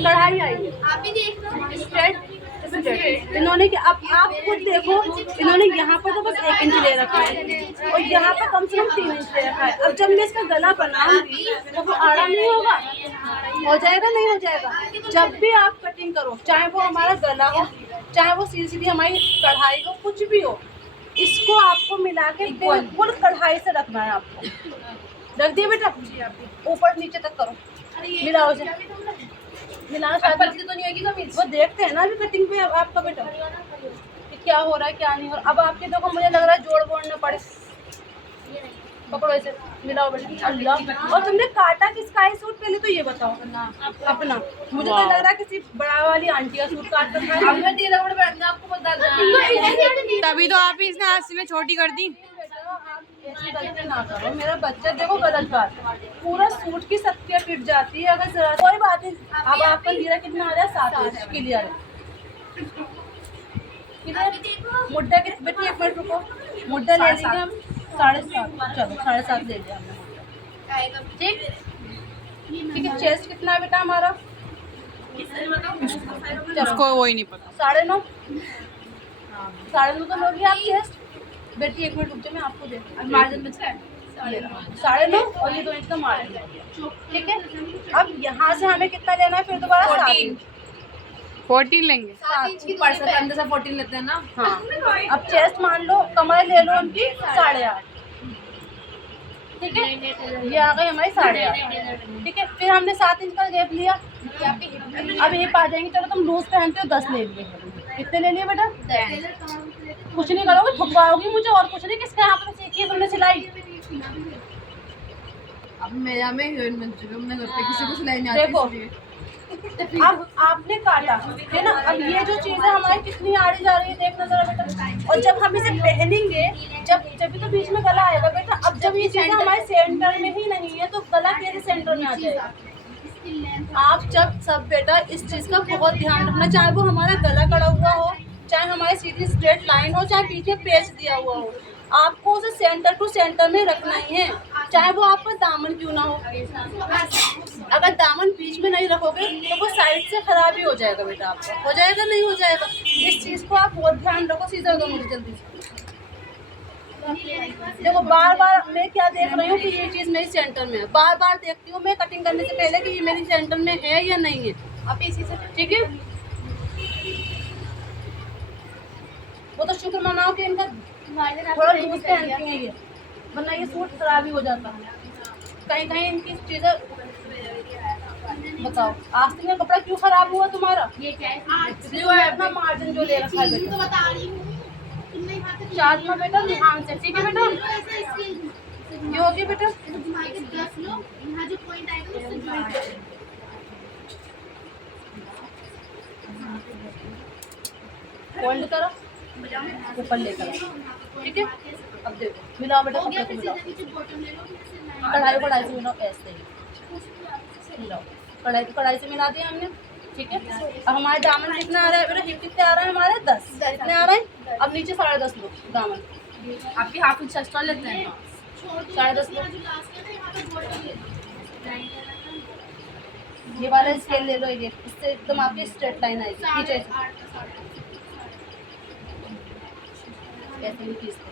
कढ़ाई आई straight straight. इन्होंने कि अब आप खुद देखो, इन्होंने यहाँ पर तो बस 1 इंच ले रखा है और यहाँ पर कम से कम 3 इंच ले रखा है। अब जब मैं इसका गला बनाऊंगी तो वो आराम नहीं होगा, हो जाएगा नहीं हो जाएगा। जब भी आप कटिंग करो, चाहे वो हमारा गला हो, चाहे वो सीधी सीधी हमारी कढ़ाई हो, कुछ भी हो, इसको आपको मिला के बिल्कुल कढ़ाई से रखना है। आपको रख दिया बेटा, ऊपर नीचे तक करो, मिलाओ से मिलाना शायद तो नहीं होगी कमीज। वो देखते हैं ना अभी कटिंग पे आपका बेटा कि क्या हो रहा है क्या नहीं हो रहा। अब आपके देखो मुझे लग रहा है जोड़ बोड़ न पड़े, पकड़ो ऐसे मिलाओ बेटा। अल्लाह, और तुमने काटा किसका है सूट पहले तो ये बताओ अपना। मुझे तो लग रहा है किसी बड़ा वाली आंटी का सूट काट कर आपको बता दें, तभी तो आप इसने आज में छोटी कर दी। ऐसी गलती ना करो, मेरा बच्चा देखो गलत बात, पूरा सूट की सत्या पिट जाती है अगर जरा। कोई बात नहीं, अब आपका लीरा कितना आ रहा है? 7 इंच क्लियर है। मुड्डा के बेटी 1 मिनट रुको, मुड्डा ले लीजिए हम 7.5। चलो 7.5 ले लिया हमने, ठीक ठीक है। चेस्ट कितना है बेटा हमारा? उसको वही नहीं पता। 9.5 तो लोगी आप चेस्ट। बेटी 1 मिनट रुक जाए, मैं आपको देती हूँ। मार्जिन बचा है 9.5 और ये 2 इंच का मार्जिन है, ठीक है। अब यहाँ से हमें कितना लेना है फिर दोबारा? 14 लेंगे। 14 लेते हैं ना। हाँ, अब चेस्ट मान लो, कमर ले लो उनकी 8.5, ठीक है। ये आ गई हमारी 8.5, ठीक है। फिर हमने 7 इंच का गैप लिया, अब हिप आ जाएंगे। चलो तुम लूज पहनते हो 10 ले लिए, कितने ले लिए बेटा? 10। कुछ नहीं करोगे, थकवाओगी मुझे और कुछ नहीं। किसके यहाँ पर सीखी है तुमने सिलाई? अब मेरा में हीरोइन बन चुकी हूँ, घर पे किसी को सिलाई नहीं आती। देखो अब आपने काटा है ना, अब ये जो चीजें हमारी कितनी आड़ी जा रही है देखना जरा बेटा। और जब हम इसे पहनेंगे, जब तो बीच में गला आएगा बेटा। अब जब ये चीजें हमारे सेंटर में ही नहीं है तो गला कैसे सेंटर में आ जाएगा? आप जब सब बेटा इस चीज का बहुत ध्यान रखना, चाहे वो हमारा गला कड़ा हुआ हो, चाहे हमारी सीधी स्ट्रेट लाइन हो, चाहे पीछे पेच दिया हुआ हो, आपको उसे सेंटर टू सेंटर में रखना ही है, चाहे वो आपका दामन क्यों ना हो। अगर दामन बीच में नहीं रखोगे तो वो साइड से खराब ही हो जाएगा बेटा। आपका हो जाएगा नहीं हो जाएगा, इस चीज को आप बहुत ध्यान रखो। सीधा दो मुझे जल्दी से। देखो बार बार मैं क्या देख रही हूँ कि ये चीज मेरी सेंटर में है, बार बार देखती हूँ मैं कटिंग करने से पहले कि ये मेरी सेंटर में है या नहीं है। आप इसी से ठीक है, वो तो शुक्र मनाओ कि इनका थोड़ा लूज पहनती हैं ये, वरना ये सूट खराब ही हो जाता है। कहीं कहीं इनकी चीजें बताओ। आस्तीन का कपड़ा क्यों खराब हुआ तुम्हारा? ये क्या है? अपना मार्जिन जो ले रखा है बेटा, चार्ज में बेटा ध्यान से, ठीक है बेटा। ये होगी बेटा, फोल्ड करो, ऊपर लेकर, ठीक है। अब देखो मिलाओ बेटा, कपड़े को मिलाओ, कढ़ाई से मिलाओ, ऐसे ही मिलाओ, कढ़ाई से मिला दिया हमने, ठीक है। अब हमारे दामन कितना आ रहा है बेटा? हिप कितने आ रहा है हमारे? 10 कितने आ रहे हैं? अब नीचे 10.5 लो दामन, आपकी हाफ इंच एक्स्ट्रा लेते हैं 10.5 लो। ये वाला स्केल ले लो, ये इससे एकदम आपकी स्ट्रेट लाइन आएगी नीचे ऐसे ही खींच दो,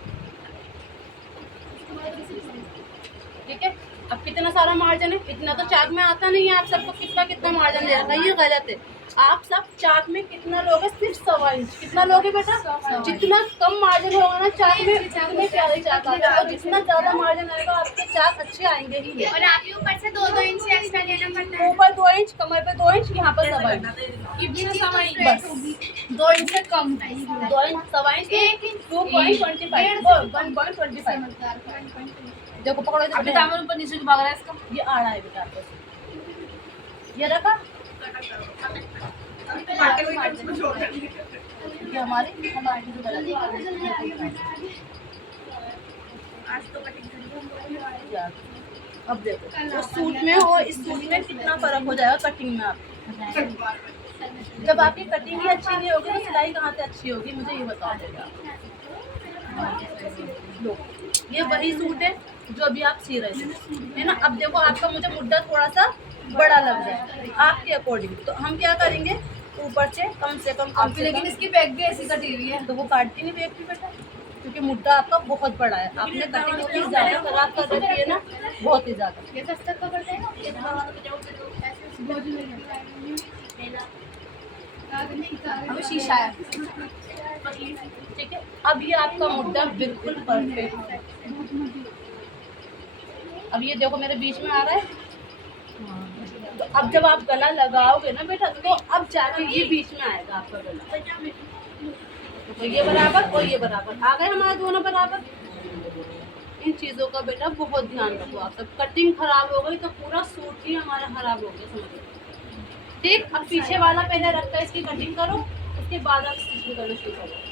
ठीक है। अब कितना सारा मार्जिन है? इतना तो चाक में आता नहीं है। आप सबको कितना कितना मार्जिन दे रखा है, ये गलत है। आप सब चाक में कितना लोगे? सिर्फ 1.25 इंच। कितना लोगे बेटा? जितना कम मार्जिन होगा ना चाक में, उतने प्यारे चाक आते हैं, और जितना ज्यादा मार्जिन आएगा आपके चाक अच्छे आएंगे ही। और आपके ऊपर से 2-2 इंच एक्स्ट्रा लेना पड़ता है। ऊपर 2 इंच, कमर पे 2 इंच, यहाँ पर 2.25 बस 2 इंच से कम, 2 इंच 2.25 2.25 1.25। देखो पकड़ो, अभी दामन ऊपर नीचे भाग रहा है इसका, ये आ रहा है बेटा आपको, ये रखा ये हमारी जो गलती अब देखो उस सूट में और इस सूट में कितना फर्क हो जाएगा कटिंग में। आप जब आपकी कटिंग ही अच्छी नहीं होगी तो सिलाई कहाँ से अच्छी होगी? मुझे ये बताओ देगा। लो ये वही सूट है जो अभी आप सी रहे थे, है ना। अब देखो आपका मुझे मुद्दा थोड़ा सा बड़ा लग जाए आपके अकॉर्डिंग, तो हम क्या करेंगे ऊपर से कम आपकी से लेकिन कम, इसकी बैग भी ऐसी कटी हुई है। तो वो काटती नहीं बेटी बेटा, क्योंकि मुद्दा आपका बहुत बड़ा है, आपने कटिंग इतनी ज़्यादा खराब कर रखी है ना, बहुत ही ज़्यादा। ये सस्ता का पड़ता है ना, ये हमें शीशा है। ठीक है, अब ये आपका मुद्दा बिल्कुल परफेक्ट है। अब ये देखो मेरे बीच में आ रहा है, तो अब जब आप गला लगाओगे ना बेटा, तो अब जाके ये बीच में आएगा आपका गला, तो ये बराबर और ये बराबर आ गए हमारे दोनों बराबर। इन चीज़ों का बेटा बहुत ध्यान रखो आप सब। कटिंग खराब हो गई तो पूरा सूट ही हमारा खराब हो गया, समझ लो। ठीक, अब पीछे वाला पहले रखकर इसकी कटिंग करो, उसके बाद आप स्टिच करना शुरू करो।